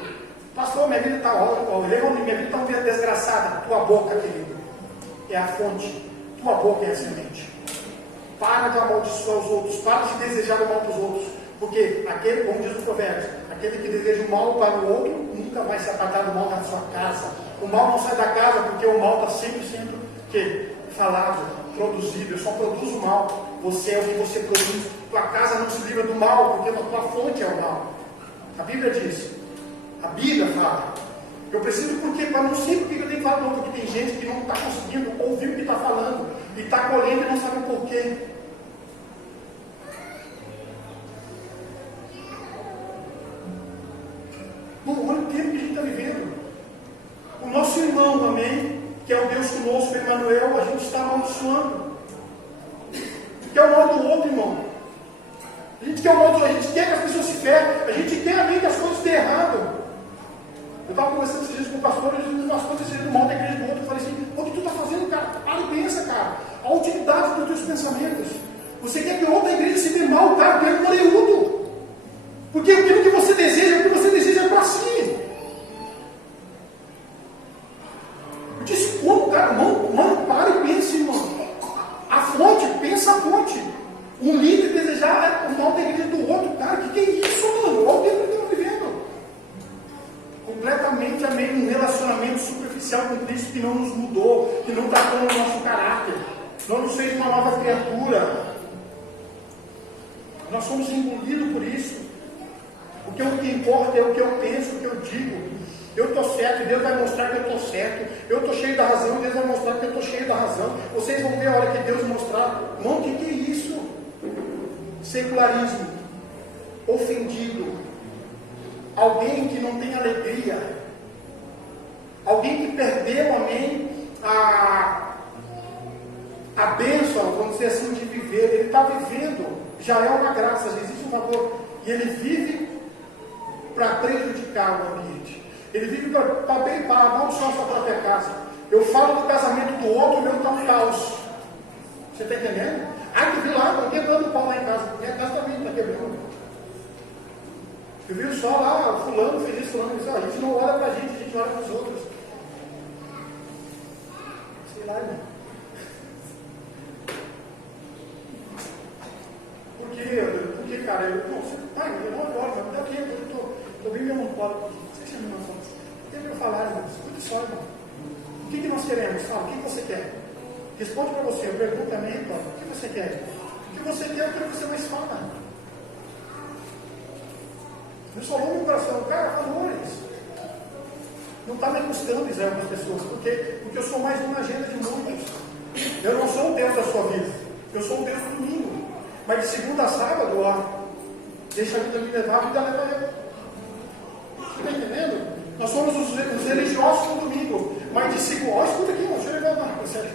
Pastor, minha vida está ótima. Minha vida está uma vida desgraçada. Tua boca, querido, é a fonte. Tua boca é a semente. Para de amaldiçoar os outros. Para de desejar o mal para os outros. Porque aquele, como diz o Provérbios, aquele que deseja o mal para o outro nunca vai se apartar do mal da sua casa. O mal não sai da casa porque o mal está sempre falado, produzido. Eu só produzo o mal. Você é o que você produz. Tua casa não se livra do mal porque a tua fonte é o mal. A Bíblia diz: A Bíblia fala. Eu preciso porque, para não sei porque eu tenho que falar, não, porque tem gente que não está conseguindo ouvir o que está falando, e está colhendo e não sabe o porquê. Bom, olha o tempo que a gente está vivendo. O nosso irmão, amém, que é o Deus conosco, Emmanuel, a gente está amaldiçoando. Que é o mal do outro, irmão. A gente quer o mal do outro, a gente quer que as pessoas se ferrem, a gente quer amém que as coisas dêem errado. Eu estava conversando esses dias com o pastor, e ele umas coisas dizendo mal da igreja do outro. Eu falei assim: o que tu está fazendo, cara? Para e pensa, cara. A utilidade dos teus pensamentos. Você quer que outra igreja se dê mal, cara, pelo conteúdo. Porque aquilo que você deseja, o que você deseja é para si. Eu disse: como, cara? Mano, para e pense, irmão. A fonte, pensa a fonte. Um líder desejar o mal da igreja do outro, cara. Que é isso, mano? Olha o tempo que estamos vivendo. Completamente, amém, um relacionamento superficial com Cristo que não nos mudou, que não tratou o nosso caráter, não nos fez uma nova criatura. Nós somos engolidos por isso. Porque o que importa é o que eu penso, o que eu digo. Eu estou certo, Deus vai mostrar que eu estou certo. Eu estou cheio da razão, Deus vai mostrar que eu estou cheio da razão. Vocês vão ver a hora que Deus mostrar. Irmão, o que é isso? Secularismo. Ofendido. Alguém que não tem alegria. Alguém que perdeu, amém, a bênção, vamos dizer assim, de viver. Ele está vivendo, já é uma graça, já existe um valor. E ele vive para prejudicar o ambiente. Ele vive para amaldiçoar a sua própria casa. Eu falo do casamento do outro, o meu está um caos. Você está entendendo? Ah, tu viu lá, estou quebrando o pau lá em casa. Minha casa também está quebrando. Eu vi só lá, fulano fez isso, fulano fez isso. A gente não olha para a gente olha para os outros. Sei lá, irmão. Por que, cara? Eu não oro, mas daqui eu estou bem monopólio. Você chama irmão? Tem que eu falar, irmão. Escuta só, irmão. O que nós queremos? Fala, o que você quer? Responde para você. Eu pergunto também, então, o que você quer? O que você quer, eu quero que você mais fala. Deus falou no meu coração, cara, valores. Não está me custando dizer para as pessoas, porque eu sou mais uma agenda de muitos. Eu não sou o Deus da sua vida, eu sou o Deus do domingo. Mas de segunda a sábado, ó, deixa a vida me levar, a vida leva eu. Você está entendendo? Nós somos os religiosos no domingo, mas de segunda, ó, escuta aqui, deixa eu levar uma coisa.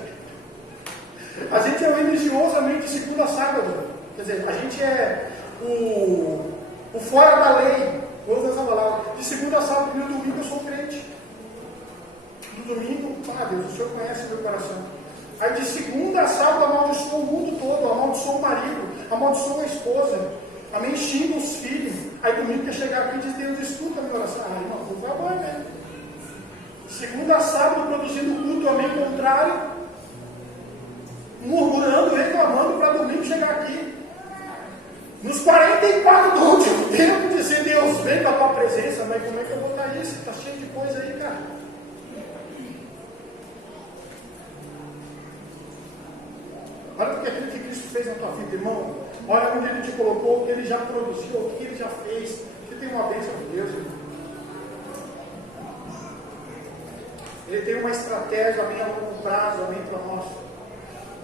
A gente é o religioso amém de segunda a sábado. Quer dizer, a gente é o fora da lei, vou usar essa palavra. De segunda a sábado, no domingo eu sou crente. No domingo, Deus, o Senhor conhece o meu coração. Aí de segunda a sábado amaldiçoa o mundo todo, amaldiçoa o marido, amaldiçoa a esposa, amém, xinga os filhos. Aí domingo quer chegar aqui e diz: Deus, escuta a minha oração. Irmão, por favor, né? Segunda a sábado produzindo culto, amém, contrário, murmurando, reclamando, para domingo chegar aqui. Nos 44 do último tempo, dizer: Deus, vem com a tua presença, mas como é que eu vou estar isso? Está cheio de coisa aí, cara. Olha o que aquilo que Cristo fez na tua vida, irmão. Olha onde Ele te colocou, o que Ele já produziu, o que Ele já fez. Você tem uma bênção de Deus, irmão. Ele tem uma estratégia, amém, a longo prazo, amém, para nós.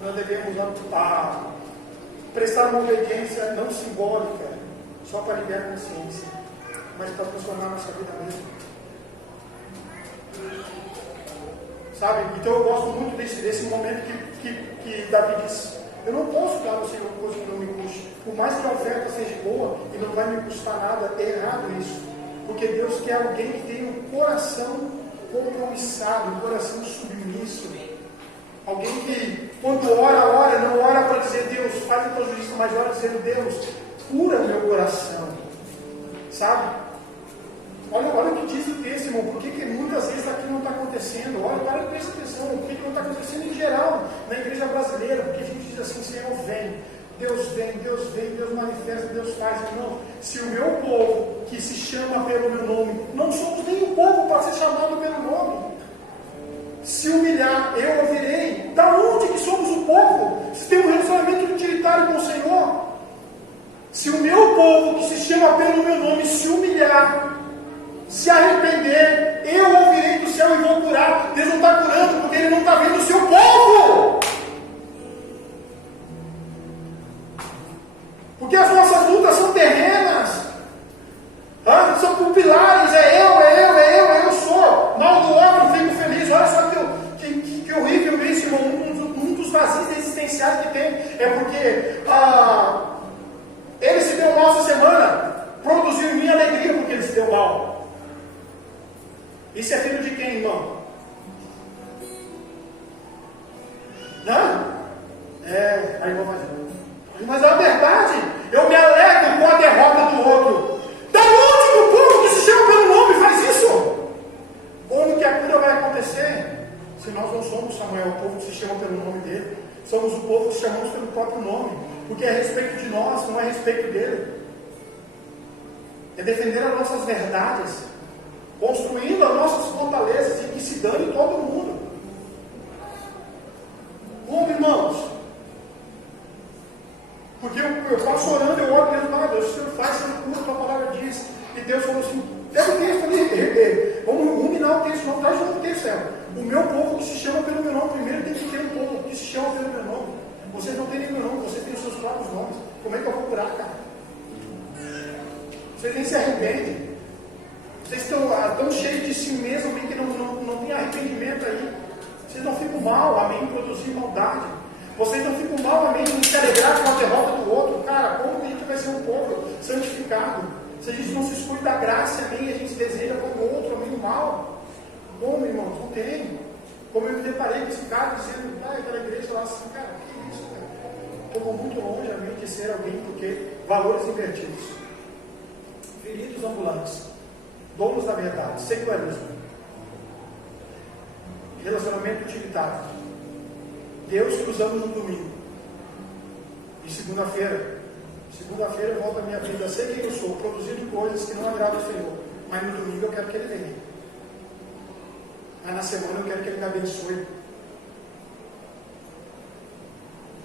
Nós devemos prestar uma obediência não simbólica, só para liberar a consciência, mas para transformar a nossa vida mesmo. Sabe? Então eu gosto muito desse momento que Davi diz: eu não posso dar ao Senhor coisa que não me custe. Por mais que a oferta seja boa e não vai me custar nada, é errado isso. Porque Deus quer alguém que tenha um coração compromissado, um coração submisso. Alguém que, quando ora, não ora para dizer: Deus, faz a tua justiça, mas ora dizendo: Deus, cura o meu coração. Sabe? Olha o que diz o texto, irmão. Por que muitas vezes aqui não está acontecendo? Olha, para e presta atenção. Por que não está acontecendo em geral na igreja brasileira? Porque a gente diz assim: Senhor, vem. Deus vem, Deus vem, Deus manifesta, Deus faz. Não. Se o meu povo, que se chama pelo meu nome, não somos nem um povo para ser chamado pelo nome, se humilhar, eu ouvirei. Da onde que somos o povo? Se tem um relacionamento utilitário com o Senhor. Se o meu povo, que se chama pelo meu nome, se humilhar, se arrepender, eu ouvirei do céu e vou curar. Deus não está curando porque Ele não está vendo o seu povo. Porque as nossas lutas são terrenas. São por pilares, eu sou. Mal do outro, fico feliz. Olha só que horrível isso, irmão. Um dos vazios existenciais que tem é porque ele se deu mal essa semana, produziu em mim alegria porque ele se deu mal. Isso é filho de quem, irmão? Não? Aí vou fazer. Mas é a verdade. Eu me alegro com a derrota do outro. Da onde o povo que se chama pelo nome faz isso? Como que a cura vai acontecer? Se nós não somos, Samuel, o povo que se chama pelo nome dele. Somos o povo que chamamos pelo próprio nome. Porque é a respeito de nós, não é a respeito dele. É defender as nossas verdades, construindo as nossas fortalezas e que se dane todo mundo. Como, irmãos? Porque eu passo orando, eu oro Deus, Deus, o Senhor faz, Senhor cura, a tua palavra diz. E Deus falou assim, pega o texto ali, vamos ruminar o texto, não traz o texto, o meu povo que se chama pelo meu nome, primeiro tem que ter um povo que se chama pelo meu nome. Vocês não têm nem meu nome, vocês têm os seus próprios nomes. Como é que eu vou curar, cara? Vocês nem se arrependem. Vocês estão tão cheios de si mesmos, que não tem arrependimento aí. Vocês não ficam mal, amém, em produzir maldade. Vocês não ficam mal, amém, em se alegrar com a derrota do outro. Cara, como que a gente vai ser um povo santificado? Se a gente não se exclui da graça, amém, a gente deseja como o outro, amém, o mal. Como, irmãos? Não tem. Como eu me deparei com esse cara dizendo, aquela igreja lá assim, cara, que isso, cara? Estou muito longe, amém, de ser alguém, porque valores invertidos. Feridos ambulantes. Donos da verdade. Secularismo. Relacionamento utilitário. Deus que usamos no domingo. E segunda-feira eu volto à minha vida, sei quem eu sou, produzindo coisas que não agradam ao Senhor. Mas no domingo eu quero que Ele venha. Mas na semana eu quero que Ele me abençoe.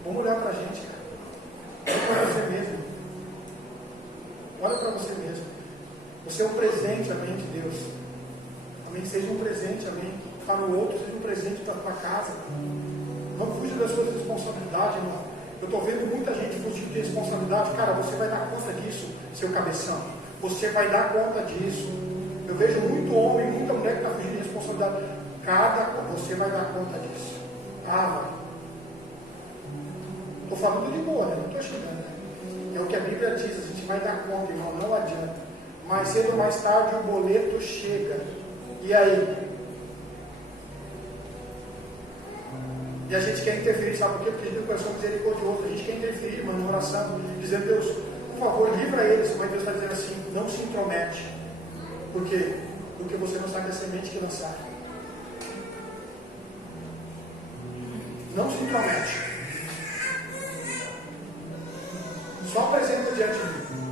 Vamos olhar para a gente, cara. Olha para você mesmo. Olha para você mesmo. Você é um presente, amém, de Deus. Amém, seja um presente, amém, para o outro, seja um presente para a tua casa. Não fuja das suas responsabilidades, irmão. Eu estou vendo muita gente fugir de responsabilidade. Cara, você vai dar conta disso, seu cabeção. Você vai dar conta disso. Eu vejo muito homem, muita mulher que está fugindo de responsabilidade. Você vai dar conta disso. Vai. Estou falando de boa, né? Não estou chegando, né? É o que a Bíblia diz, a gente vai dar conta, irmão, não adianta. Mais cedo ou mais tarde o boleto chega. E aí? E a gente quer interferir, sabe por quê? Porque a gente não coração misericordioso. A gente quer interferir, mano, na oração, dizendo, Deus, por favor, livra eles. Mas Deus está dizendo assim, não se intromete. Por quê? Porque você não sabe a semente que lançar. Não se intromete. Só apresenta diante de mim.